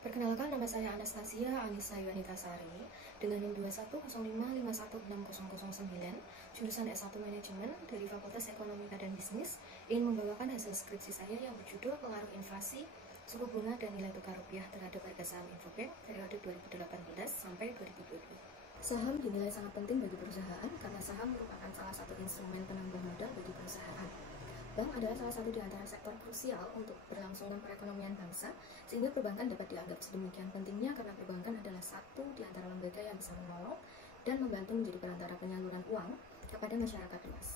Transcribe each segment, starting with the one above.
Perkenalkan, nama saya Anastasia Anissa Yuanitasari dengan NIM 21055160009, jurusan S1 Manajemen dari Fakultas Ekonomika dan Bisnis, ingin membawakan hasil skripsi saya yang berjudul Pengaruh Inflasi, Suku Bunga dan Nilai Tukar Rupiah terhadap harga saham Infobank periode 2018 sampai 2020. Saham dinilai sangat penting bagi perusahaan karena saham merupakan salah satu instrumen penambah modal bagi perusahaan. Bank adalah salah satu di antara sektor krusial untuk berlangsungnya perekonomian bangsa, sehingga perbankan dapat dianggap sedemikian pentingnya karena perbankan adalah satu di antara lembaga yang bisa menolong dan membantu menjadi perantara penyaluran uang kepada masyarakat luas.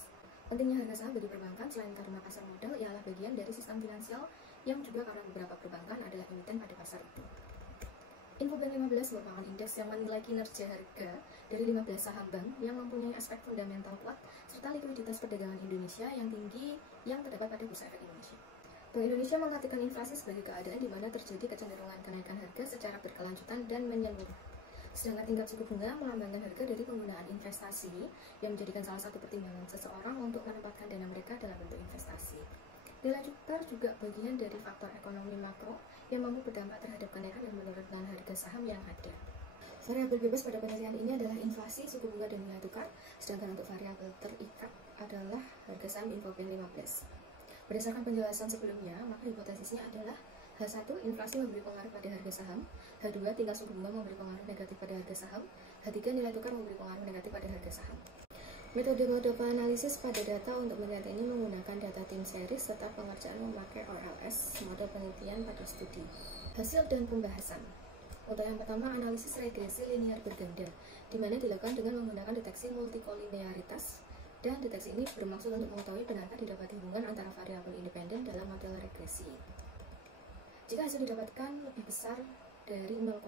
Pentingnya harga saham bagi perbankan selain karena pasar modal ialah bagian dari sistem finansial yang juga karena beberapa perbankan adalah emiten pada pasar itu. Infobank 15 merupakan indeks yang menilai kinerja harga dari 15 saham bank yang mempunyai aspek fundamental kuat serta likuiditas perdagangan Indonesia yang tinggi yang terdapat pada Bursa Efek Indonesia. Bank Indonesia mengartikan inflasi sebagai keadaan di mana terjadi kecenderungan kenaikan harga secara berkelanjutan dan menyeluruh. Sedangkan tingkat suku bunga melambangkan harga dari penggunaan investasi yang menjadikan salah satu pertimbangan seseorang untuk menempatkan dana mereka dalam bentuk investasi. Nilai tukar juga bagian dari faktor ekonomi makro yang mampu berdampak terhadap kenaikan dan menurunkan harga saham yang ada. Variabel bebas pada penilaian ini adalah inflasi, suku bunga, dan nilai tukar, sedangkan untuk variabel terikat adalah harga saham Infobank 15. Berdasarkan penjelasan sebelumnya, maka hipotesisnya adalah H1, inflasi memberi pengaruh pada harga saham, H2, tingkat suku bunga memberi pengaruh negatif pada harga saham, H3, nilai tukar memberi pengaruh negatif pada harga saham. Metode analisis pada data untuk melihat ini menggunakan data tim series serta pengerjaan memakai OLS, model penelitian pada studi. Hasil dan pembahasan. Untuk yang pertama, analisis regresi linear berganda, di mana dilakukan dengan menggunakan deteksi multikolinearitas, dan deteksi ini bermaksud untuk mengetahui benarkah didapati hubungan antara variabel independen dalam model regresi. Jika hasil didapatkan lebih besar dari 0,10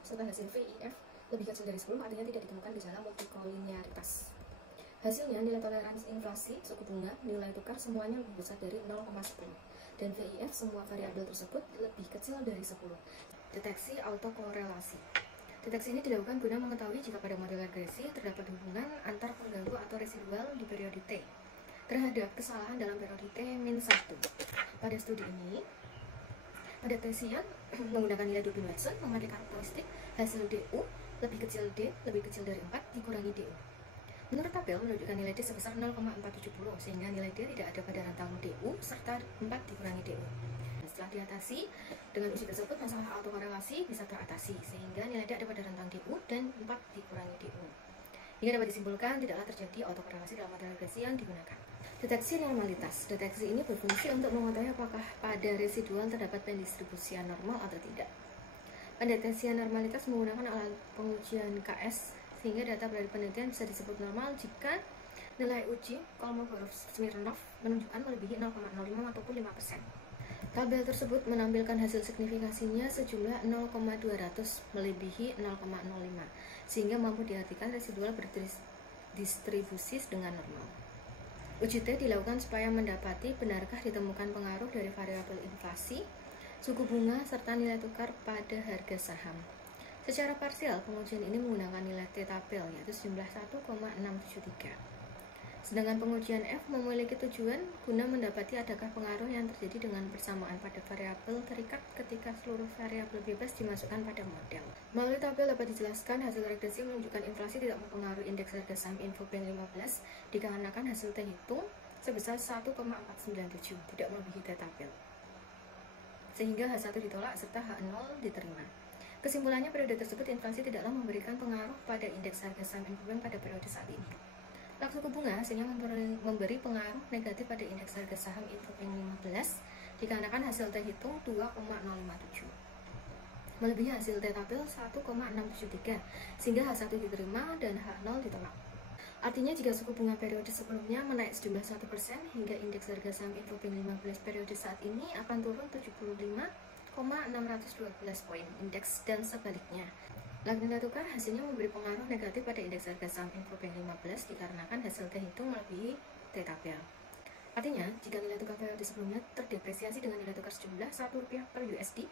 serta hasil VIF lebih kecil dari 10, artinya tidak ditemukan gejala multikolinearitas. Hasilnya, nilai toleransi inflasi, suku bunga, nilai tukar semuanya lebih besar dari 0,10 dan VIF semua variabel tersebut lebih kecil dari 10. Deteksi autokorelasi. Deteksi ini dilakukan guna mengetahui jika pada model regresi terdapat hubungan antar pengganggu atau residual di periode T terhadap kesalahan dalam periode T-1. Pada studi ini, pendeteksian menggunakan nilai Dubin-Watson memakai karakteristik hasil DU lebih kecil D lebih kecil dari 4 dikurangi DU. Menurut tabel menunjukkan nilai D sebesar 0,470 sehingga nilai D tidak ada pada rentang DU serta 4 dikurangi DU. Setelah diatasi dengan uji tersebut, masalah autokorelasi bisa teratasi sehingga nilai D ada pada rentang DU dan 4 dikurangi DU. Hingga dapat disimpulkan tidaklah terjadi autokorelasi dalam model regresi yang digunakan. Deteksi normalitas. Deteksi ini berfungsi untuk mengetahui apakah pada residual terdapat pendistribusian normal atau tidak. Pendeteksian normalitas menggunakan alat pengujian KS sehingga data dari penelitian bisa disebut normal jika nilai uji Kolmogorov-Smirnov menunjukkan melebihi 0,05 ataupun 5%. Tabel tersebut menampilkan hasil signifikasinya sejumlah 0,200 melebihi 0,05 sehingga mampu diartikan residual berdistribusi dengan normal. Uji T dilakukan supaya mendapati benarkah ditemukan pengaruh dari variabel inflasi, suku bunga, serta nilai tukar pada harga saham. Secara parsial, pengujian ini menggunakan nilai T-tabel, yaitu sejumlah 1,673. Sedangkan pengujian F memiliki tujuan guna mendapati adakah pengaruh yang terjadi dengan persamaan pada variabel terikat ketika seluruh variabel bebas dimasukkan pada model. Melalui tabel dapat dijelaskan hasil regresi menunjukkan inflasi tidak mempengaruhi indeks harga saham Infobank 15 dikarenakan hasil T hitung sebesar 1,497, tidak melebihi T-tabel. Sehingga H1 ditolak serta H0 diterima. Kesimpulannya, periode tersebut inflasi tidaklah memberikan pengaruh pada indeks harga saham Infobank pada periode saat ini. Lak suku bunga hasilnya memberi pengaruh negatif pada indeks harga saham Infobank 15 dikarenakan hasil T hitung 2,057 melebihi hasil T tabel 1,673 sehingga H1 diterima dan H0 ditolak. Artinya jika suku bunga periode sebelumnya menaik sejumlah 1% hingga indeks harga saham Infobank 15 periode saat ini akan turun 75,612 poin indeks dan sebaliknya. Nilai tukar hasilnya memberi pengaruh negatif pada indeks harga saham Infobank 15 dikarenakan hasil T hitung melebihi T tabel. Artinya, jika nilai tukar periode sebelumnya terdepresiasi dengan nilai tukar sejumlah Rp1 per USD,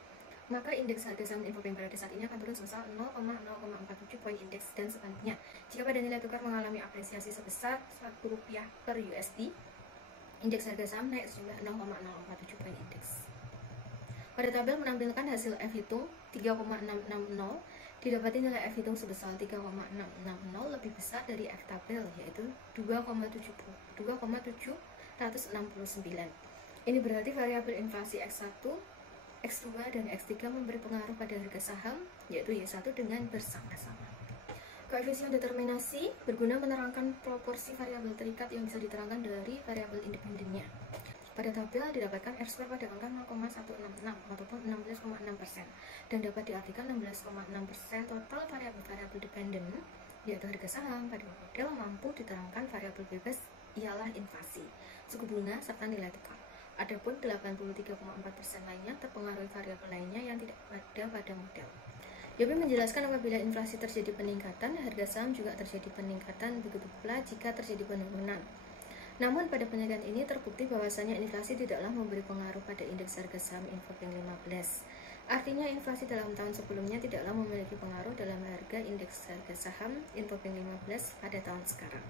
maka indeks harga saham Infobank periode saat ini akan turun sebesar 0,047 poin indeks dan sebaliknya. Jika pada nilai tukar mengalami apresiasi sebesar Rp1 per USD, indeks harga saham naik sejumlah 0,047 poin indeks. Pada tabel menampilkan hasil F hitung 3,660, didapati nilai F hitung sebesar 3,660 lebih besar dari F tabel, yaitu 2,769. Ini berarti variabel inflasi X1, X2, dan X3 memberi pengaruh pada harga saham, yaitu Y1 dengan bersama-sama. Koefisien determinasi berguna menerangkan proporsi variabel terikat yang bisa diterangkan dari variabel independennya. Pada tabel didapatkan R2 pada angka 0,166 ataupun 16,6%, dan dapat diartikan 16,6% total variabel-variabel dependen, yaitu harga saham pada model mampu diterangkan variabel bebas ialah inflasi, suku bunga, serta nilai tukar. Adapun 83,4% lainnya terpengaruhi variabel lainnya yang tidak ada pada model. YB menjelaskan apabila inflasi terjadi peningkatan, harga saham juga terjadi peningkatan, begitu pula jika terjadi penurunan. Namun pada penelitian ini terbukti bahwasanya inflasi tidaklah memberi pengaruh pada indeks harga saham Infopeng 15. Artinya inflasi dalam tahun sebelumnya tidaklah memiliki pengaruh dalam harga indeks harga saham Infopeng 15 pada tahun sekarang.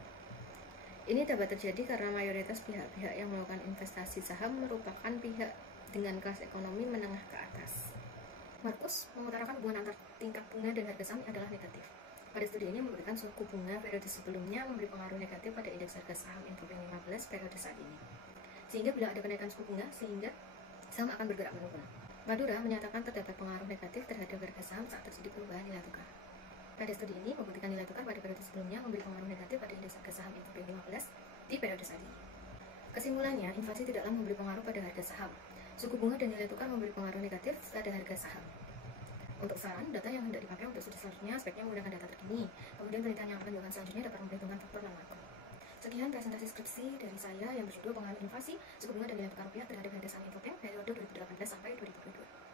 Ini dapat terjadi karena mayoritas pihak-pihak yang melakukan investasi saham merupakan pihak dengan kelas ekonomi menengah ke atas. Markus mengutarakan hubungan antar tingkat bunga dan harga saham adalah negatif. Pada studi ini memberikan suku bunga periode sebelumnya memberi pengaruh negatif pada indeks harga saham Infopeng 15 periode saat ini. Sehingga bila ada kenaikan suku bunga, sehingga saham akan bergerak menurun. Madura menyatakan terdapat pengaruh negatif terhadap harga saham saat terjadi perubahan nilai tukar. Pada studi ini membuktikan nilai tukar pada periode sebelumnya memberi pengaruh negatif pada indeks harga saham Infopeng 15 di periode saat ini. Kesimpulannya, inflasi tidaklah memberi pengaruh pada harga saham. Suku bunga dan nilai tukar memberi pengaruh negatif pada harga saham. Untuk saran, data yang hendak dipakai untuk studi selanjutnya sebaiknya menggunakan data terkini. Kemudian penelitian yang akan dilakukan selanjutnya dapat memperhitungkan faktor dan makro. Sekian presentasi skripsi dari saya yang berjudul pengaruh inflasi, suku bunga dan nilai tukar rupiah terhadap harga saham Infopeng periode 2018 sampai 2022.